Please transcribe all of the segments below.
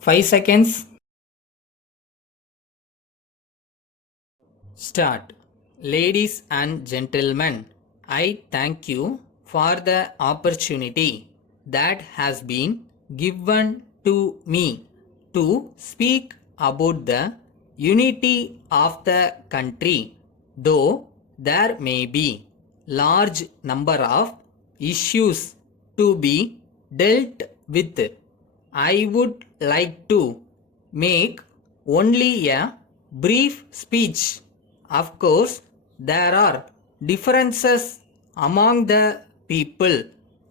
5 seconds. Start. Ladies and gentlemen, I thank you for the opportunity that has been given to me to speak about the unity of the country. Though there may be large number of issues to be dealt with, I would like to make only a brief speech. Of course, there are differences among the people,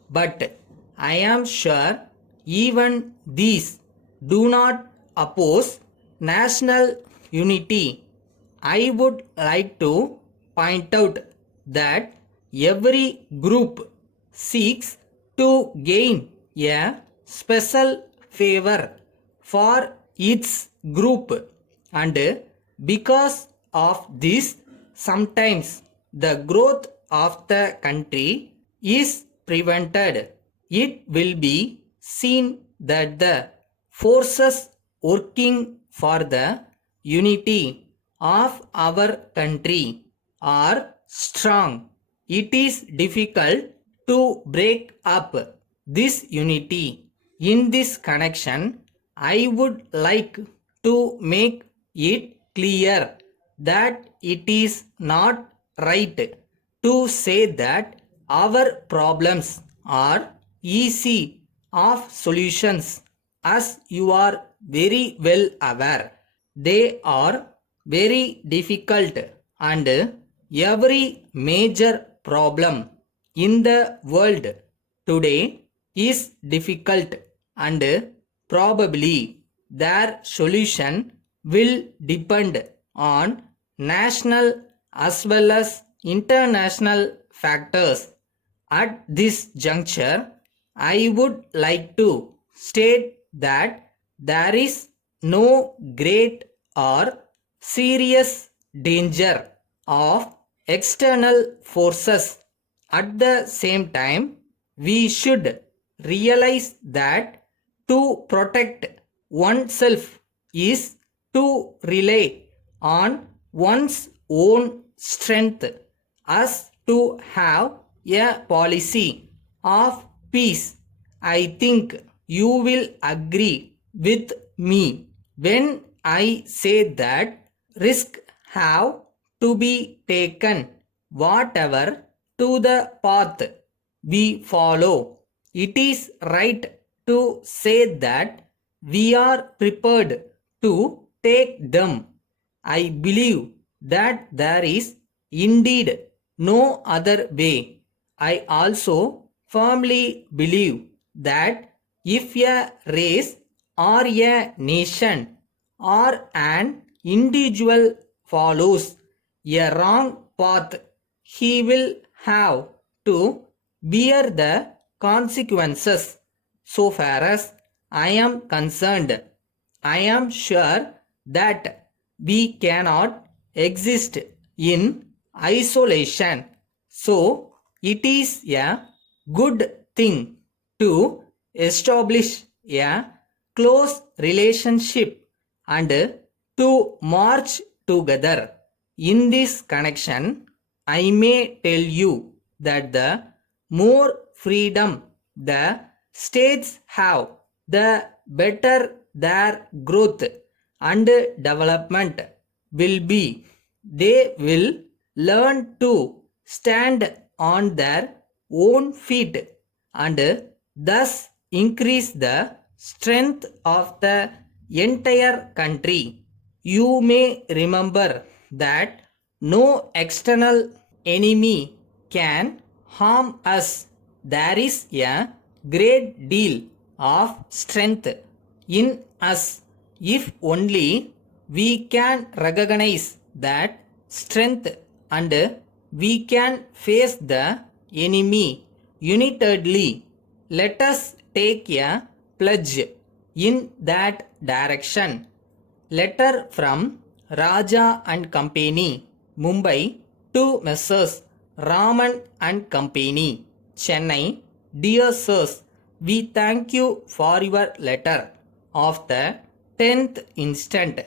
but I am sure even these do not oppose national unity. I would like to point out that every group seeks to gain a special favor for its group, and because of this, sometimes the growth of the country is prevented. It will be seen that the forces working for the unity of our country are strong. It is difficult to break up this unity. In this connection, I would like to make it clear that it is not right to say that our problems are easy of solutions. As you are very well aware, they are very difficult, and every major problem in the world today is difficult, and probably their solution will depend on national as well as international factors. At this juncture, I would like to state that there is no great or serious danger of external forces. At the same time, we should realize that to protect oneself is to rely on one's own strength, as to have a policy of peace. I think you will agree with me when I say that risk have to be taken whatever to the path we follow. It is right to say that we are prepared to take them. I believe that there is indeed no other way. I also firmly believe that if a race or a nation or an individual follows a wrong path, he will have to bear the consequences. So far as I am concerned, I am sure that we cannot exist in isolation. So it is a good thing to establish a close relationship and to march together. In this connection, I may tell you that the more freedom the states have, the better their growth and development will be. They will learn to stand on their own feet and thus increase the strength of the entire country. You may remember that no external enemy can harm us. There is a great deal of strength in us if only we can recognize that strength, and we can face the enemy unitedly. Let us take a pledge in that direction. Letter from Raja and Company, Mumbai, to Messrs. Raman and Company, Chennai. Dear sirs, we thank you for your letter. of the 10th instant.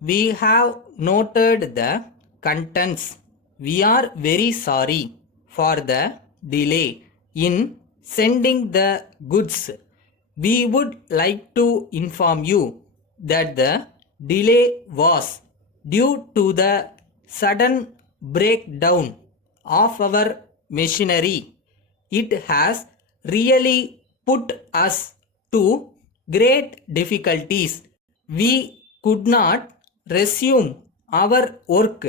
We have noted the contents. We are very sorry for the delay in sending the goods. We would like to inform you that the delay was due to the sudden breakdown of our machinery. It has really put us to great difficulties. We could not resume our work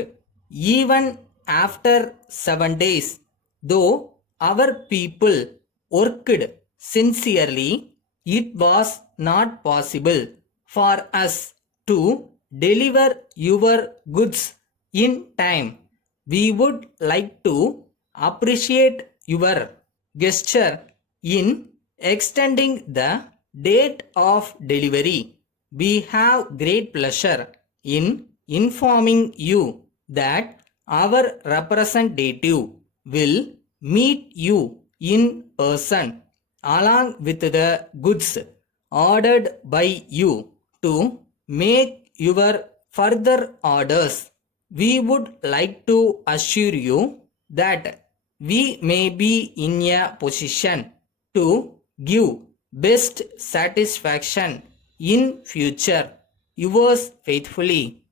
even after 7 days. Though our people worked sincerely, it was not possible for us to deliver your goods in time. We would like to appreciate your gesture in extending the date of delivery. We have great pleasure in informing you that our representative will meet you in person along with the goods ordered by you to make your further orders. We would like to assure you that we may be in a position to give best satisfaction in future. Yours faithfully,